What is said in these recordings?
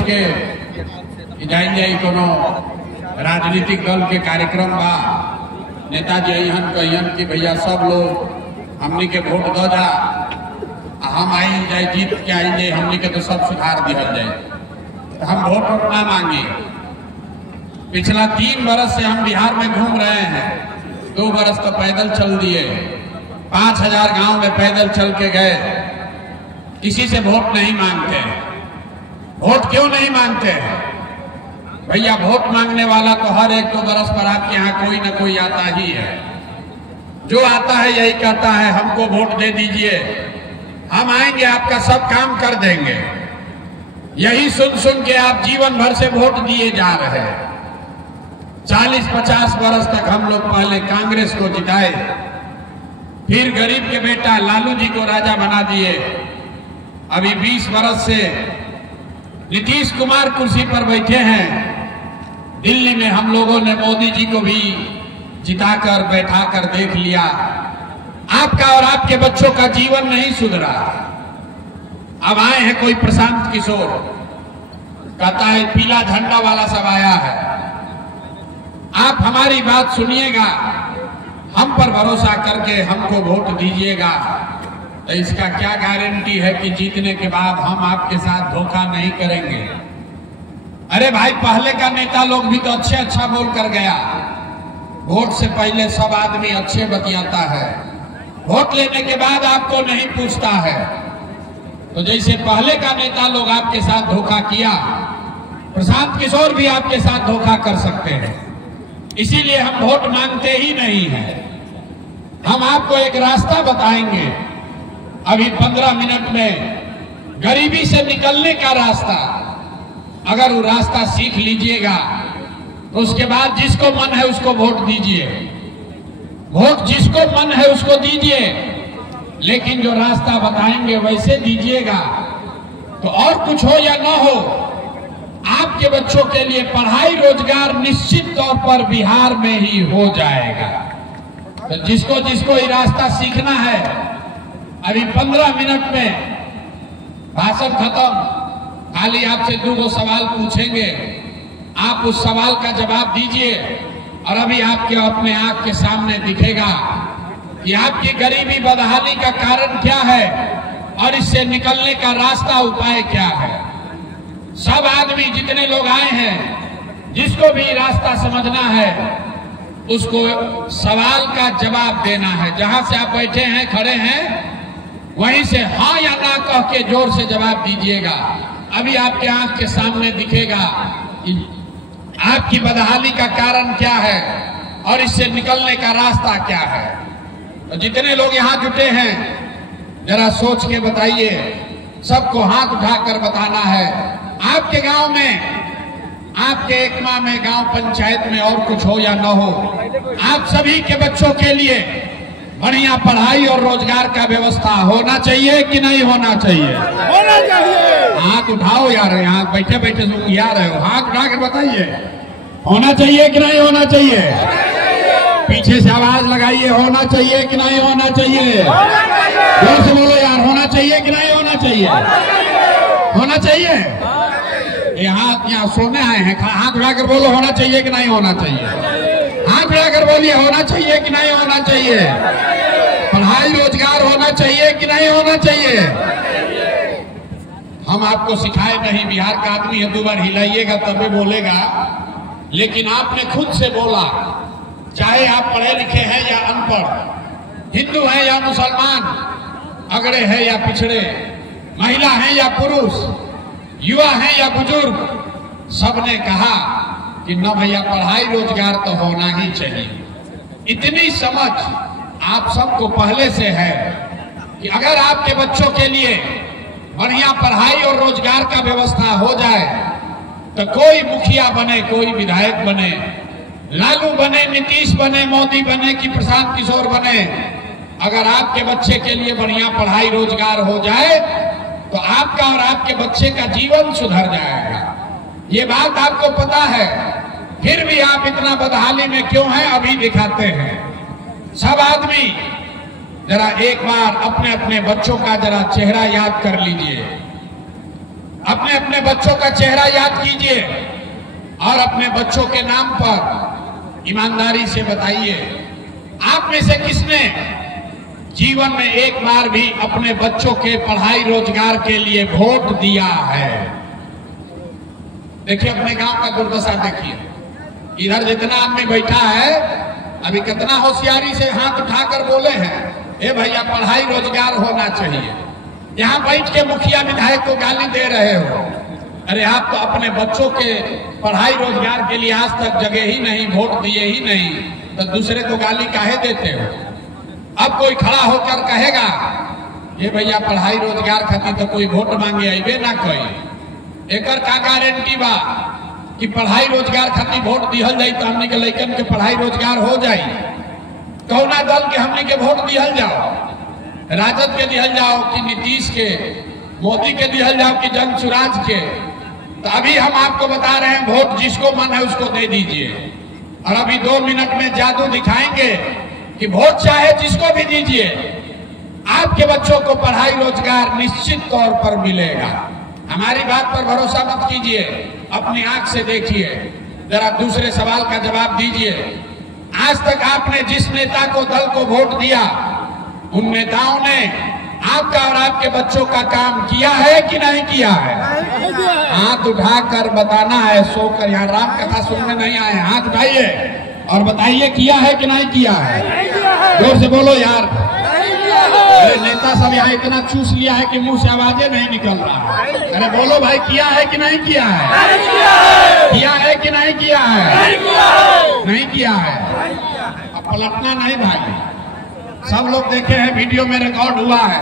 सोच के जाइन जाई कोनो राजनीतिक दल के कार्यक्रम बा, नेताजी अहन कहन कि भैया सब लोग हमनी के वोट दो जा, हम आई जाए जीत के आई जाए, हमनी के तो सब सुधार दिया जाए, तो हम वोट ना मांगे। पिछला 3 बरस से हम बिहार में घूम रहे हैं, 2 बरस तो पैदल चल दिए, 5000 गांव में पैदल चल के गए, किसी से वोट नहीं मांगते। वोट क्यों नहीं मांगते भैया? वोट मांगने वाला तो हर 1-2 बरस पर आपके यहाँ कोई न कोई आता ही है। जो आता है यही कहता है हमको वोट दे दीजिए, हम आएंगे आपका सब काम कर देंगे। यही सुन सुन के आप जीवन भर से वोट दिए जा रहे हैं। 40-50 बरस तक हम लोग पहले कांग्रेस को जिताए, फिर गरीब के बेटा लालू जी को राजा बना दिए। अभी 20 बरस से नीतीश कुमार कुर्सी पर बैठे हैं। दिल्ली में हम लोगों ने मोदी जी को भी जिताकर बैठाकर देख लिया। आपका और आपके बच्चों का जीवन नहीं सुधरा। अब आए हैं कोई प्रशांत किशोर, कहता है पीला झंडा वाला सब आया है। आप हमारी बात सुनिएगा, हम पर भरोसा करके हमको वोट दीजिएगा, तो इसका क्या गारंटी है कि जीतने के बाद हम आपके साथ धोखा नहीं करेंगे? अरे भाई, पहले का नेता लोग भी तो अच्छा बोल कर गया। वोट से पहले सब आदमी अच्छे बतियाता है, वोट लेने के बाद आपको नहीं पूछता है। तो जैसे पहले का नेता लोग आपके साथ धोखा किया, प्रशांत किशोर भी आपके साथ धोखा कर सकते हैं। इसीलिए हम वोट मांगते ही नहीं हैं। हम आपको एक रास्ता बताएंगे अभी 15 मिनट में, गरीबी से निकलने का रास्ता। अगर वो रास्ता सीख लीजिएगा तो उसके बाद जिसको मन है उसको वोट दीजिए, वोट जिसको मन है उसको दीजिए, लेकिन जो रास्ता बताएंगे वैसे दीजिएगा। तो और कुछ हो या ना हो, आपके बच्चों के लिए पढ़ाई रोजगार निश्चित तौर पर बिहार में ही हो जाएगा। तो जिसको जिसको ये रास्ता सीखना है, अभी 15 मिनट में भाषण खत्म, खाली आपसे 2 सवाल पूछेंगे, आप उस सवाल का जवाब दीजिए। और अभी आपके अपने आंख के सामने दिखेगा कि आपकी गरीबी बदहाली का कारण क्या है और इससे निकलने का रास्ता उपाय क्या है। सब आदमी जितने लोग आए हैं, जिसको भी रास्ता समझना है उसको सवाल का जवाब देना है। जहां से आप बैठे हैं, खड़े हैं, वहीं से हाँ या ना कह के जोर से जवाब दीजिएगा। अभी आपके आंख के सामने दिखेगा कि आपकी बदहाली का कारण क्या है और इससे निकलने का रास्ता क्या है। तो जितने लोग यहाँ जुटे हैं, जरा सोच के बताइए, सबको हाथ उठाकर बताना है। आपके गांव में, आपके एकमा में, गांव पंचायत में और कुछ हो या न हो, आप सभी के बच्चों के लिए बढ़िया पढ़ाई और रोजगार का व्यवस्था होना चाहिए कि नहीं होना चाहिए? होना चाहिए। हाथ उठाओ यार, यहाँ बैठे बैठे तुम यार रहे हो, हाथ उठा कर बताइए, होना चाहिए कि नहीं होना चाहिए? पीछे से आवाज लगाइए, होना चाहिए कि नहीं होना चाहिए? जोर से बोलो यार, होना चाहिए कि नहीं होना चाहिए? होना चाहिए। यहाँ सोने आए हैं, हाथ उठाकर बोलो होना चाहिए कि नहीं होना चाहिए? हाथ उठाकर बोलिए, होना चाहिए कि नहीं होना चाहिए? पढ़ाई रोजगार होना चाहिए कि नहीं होना चाहिए? हम आपको सिखाए नहीं, बिहार का आदमी है, 2 बार हिलाइएगा तभी बोलेगा। लेकिन आपने खुद से बोला, चाहे आप पढ़े लिखे हैं या अनपढ़, हिंदू हैं या मुसलमान, अगड़े हैं या पिछड़े, महिला हैं या पुरुष, युवा हैं या बुजुर्ग, सबने कहा कि न भैया पढ़ाई रोजगार तो होना ही चाहिए। इतनी समझ आप सबको पहले से है कि अगर आपके बच्चों के लिए बढ़िया पढ़ाई और रोजगार का व्यवस्था हो जाए तो कोई मुखिया बने, कोई विधायक बने, लालू बने, नीतीश बने, मोदी बने कि प्रशांत किशोर बने, अगर आपके बच्चे के लिए बढ़िया पढ़ाई रोजगार हो जाए तो आपका और आपके बच्चे का जीवन सुधर जाएगा। ये बात आपको पता है, फिर भी आप इतना बदहाली में क्यों हैं अभी दिखाते हैं। सब आदमी जरा एक बार अपने अपने बच्चों का जरा चेहरा याद कर लीजिए। अपने अपने बच्चों का चेहरा याद कीजिए और अपने बच्चों के नाम पर ईमानदारी से बताइए, आप में से किसने जीवन में एक बार भी अपने बच्चों के पढ़ाई रोजगार के लिए वोट दिया है? देखिए अपने गांव का दुर्दशा देखिए, इधर जितना आदमी बैठा है अभी कितना होशियारी से हाथ उठाकर बोले हैं, ए भैया पढ़ाई रोजगार होना चाहिए। यहाँ बैठ के मुखिया विधायक को गाली दे रहे हो। अरे आप तो अपने बच्चों के पढ़ाई रोजगार के लिए आज तक जगह ही नहीं, वोट दिए ही नहीं, तो दूसरे को गाली काहे देते हो? अब कोई खड़ा होकर कहेगा ये भैया पढ़ाई रोजगार खातिर तो कोई वोट मांगे अबे ना कोई, एकर का गारंटी बा कि पढ़ाई रोजगार खातिर वोट दिहल जाये तो हमने के लइकन के पढ़ाई रोजगार हो जाये? कौना दल के हमने के वोट दिहल जाओ? राजद के दिहल जाओ कि नीतीश के, मोदी के दिहल जाओ कि जन सुराज के? तो अभी हम आपको बता रहे हैं वोट जिसको मन है उसको दे दीजिए। और अभी 2 मिनट में जादू दिखाएंगे कि वोट चाहे जिसको भी दीजिए, आपके बच्चों को पढ़ाई रोजगार निश्चित तौर पर मिलेगा। हमारी बात पर भरोसा मत कीजिए, अपनी आंख से देखिए। जरा दूसरे सवाल का जवाब दीजिए, आज तक आपने जिस नेता को, दल को वोट दिया, उन नेताओं ने आपका और आपके बच्चों का काम किया है कि नहीं किया है? हाथ उठाकर बताना है, सोकर। यहाँ राम कथा सुनने नहीं आए, हाथ उठाइए और बताइए किया है कि नहीं किया है? जोर से बोलो यार। अरे नेता सब यहाँ इतना चूस लिया है कि मुंह से आवाजें नहीं निकल रहा है। अरे बोलो भाई, किया है कि नहीं किया है? किया है कि नहीं किया है? नहीं किया है। अब पलटना नहीं भाई, सब लोग देखे हैं, वीडियो में रिकॉर्ड हुआ है।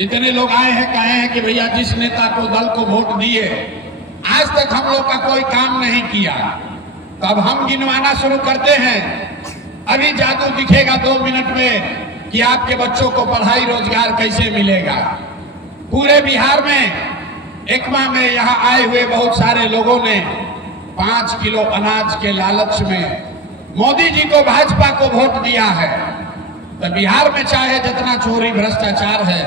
इतने लोग आए हैं, कहे हैं कि भैया जिस नेता को, दल को वोट दिए, आज तक हम लोग का कोई काम नहीं किया। तब हम गिनवाना शुरू करते हैं। अभी जादू दिखेगा 2 मिनट में कि आपके बच्चों को पढ़ाई रोजगार कैसे मिलेगा। पूरे बिहार में एकमा में यहाँ आए हुए बहुत सारे लोगों ने 5 किलो अनाज के लालच में मोदी जी को, भाजपा को वोट दिया है। तो बिहार में चाहे जितना चोरी भ्रष्टाचार है,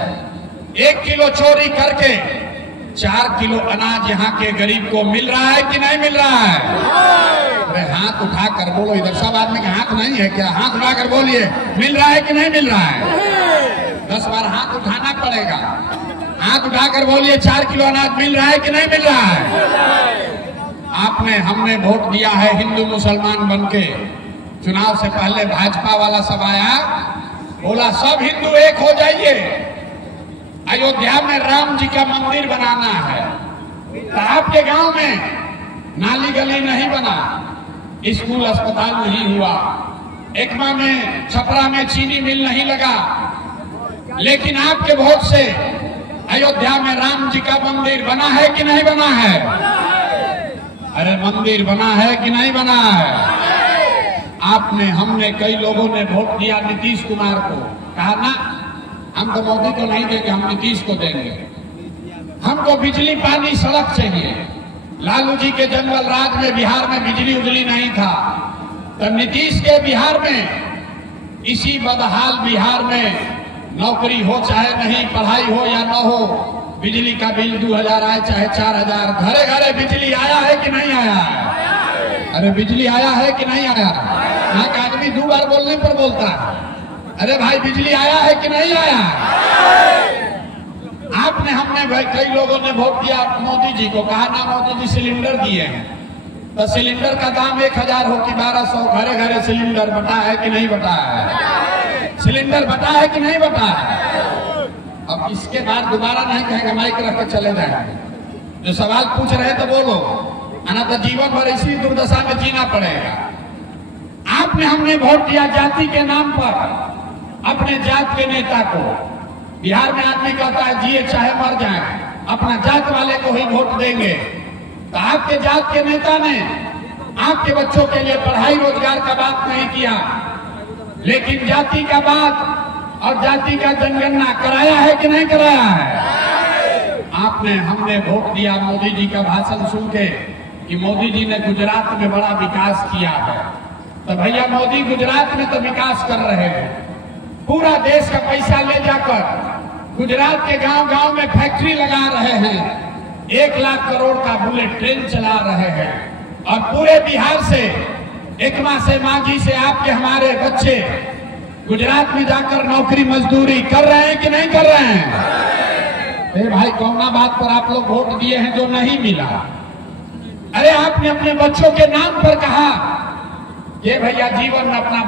1 किलो चोरी करके 4 किलो अनाज यहाँ के गरीब को मिल रहा है कि नहीं मिल रहा है? अरे हाथ उठा कर बोलो, इधर सब आदमी का हाथ नहीं है क्या? हाथ उठा कर बोलिए, मिल रहा है कि नहीं मिल रहा है? 10 बार हाथ उठाना पड़ेगा। हाथ उठाकर बोलिए, 4 किलो अनाज मिल रहा है कि नहीं मिल रहा है? आपने, हमने वोट दिया है हिंदू मुसलमान बनके। चुनाव से पहले भाजपा वाला सब आया, बोला सब हिंदू एक हो जाइए, अयोध्या में राम जी का मंदिर बनाना है। तो आपके गांव में नाली गली नहीं बना, स्कूल अस्पताल नहीं हुआ, एकमा में, छपरा में चीनी मिल नहीं लगा, लेकिन आपके वोट से अयोध्या में राम जी का मंदिर बना है कि नहीं बना है? अरे मंदिर बना है कि नहीं बना है? आपने, हमने, कई लोगों ने वोट दिया नीतीश कुमार को, कहा ना हम तो मोदी को नहीं देंगे, हम नीतीश को देंगे। हमको बिजली पानी सड़क चाहिए। लालू जी के जंगल राज में बिहार में बिजली उजली नहीं था, तो नीतीश के बिहार में, इसी बदहाल बिहार में नौकरी हो चाहे नहीं, पढ़ाई हो या न हो, बिजली का बिल 2000 आए चाहे 4000, घरे घरे बिजली आया है कि नहीं आया है? अरे बिजली आया है कि नहीं आया? यहाँ का आदमी 2 बार बोलने पर बोलता है। अरे भाई बिजली आया है कि नहीं आया? आपने, हमने, भाई कई लोगों ने वोट दिया मोदी जी को, कहा ना मोदी जी सिलेंडर दिए हैं, तो सिलेंडर का दाम 1000 हो कि 1200, घरे घरे सिलेंडर बटा है कि नहीं बटा है? सिलेंडर बटा है कि नहीं बटा है? अब इसके बाद दोबारा नहीं कहेंगे, माइक रख के चले जाएंगे। जो सवाल पूछ रहे तो बोलो, आना तो जीवन भर इसी दुर्दशा में जीना पड़ेगा। आपने, हमने वोट दिया जाति के नाम पर, अपने जात के नेता को। बिहार में आदमी कहता है जिए चाहे मर जाए, अपना जात वाले को ही वोट देंगे। तो आपके जात के नेता ने आपके बच्चों के लिए पढ़ाई रोजगार का बात नहीं किया, लेकिन जाति का बात और जाति का जनगणना कराया है कि नहीं कराया है? आपने, हमने वोट दिया मोदी जी का भाषण सुन के कि मोदी जी ने गुजरात में बड़ा विकास किया है। तो भैया मोदी गुजरात में तो विकास कर रहे हैं, पूरा देश का पैसा ले जाकर गुजरात के गांव गांव में फैक्ट्री लगा रहे हैं, 1 लाख करोड़ का बुलेट ट्रेन चला रहे हैं और पूरे बिहार से, एकमा से, मांझी से आपके हमारे बच्चे गुजरात में जाकर नौकरी मजदूरी कर रहे हैं कि नहीं कर रहे हैं? भाई कौना बात पर आप लोग वोट दिए हैं जो नहीं मिला? अरे आपने अपने बच्चों के नाम पर कहा कि भैया जीवन में अपना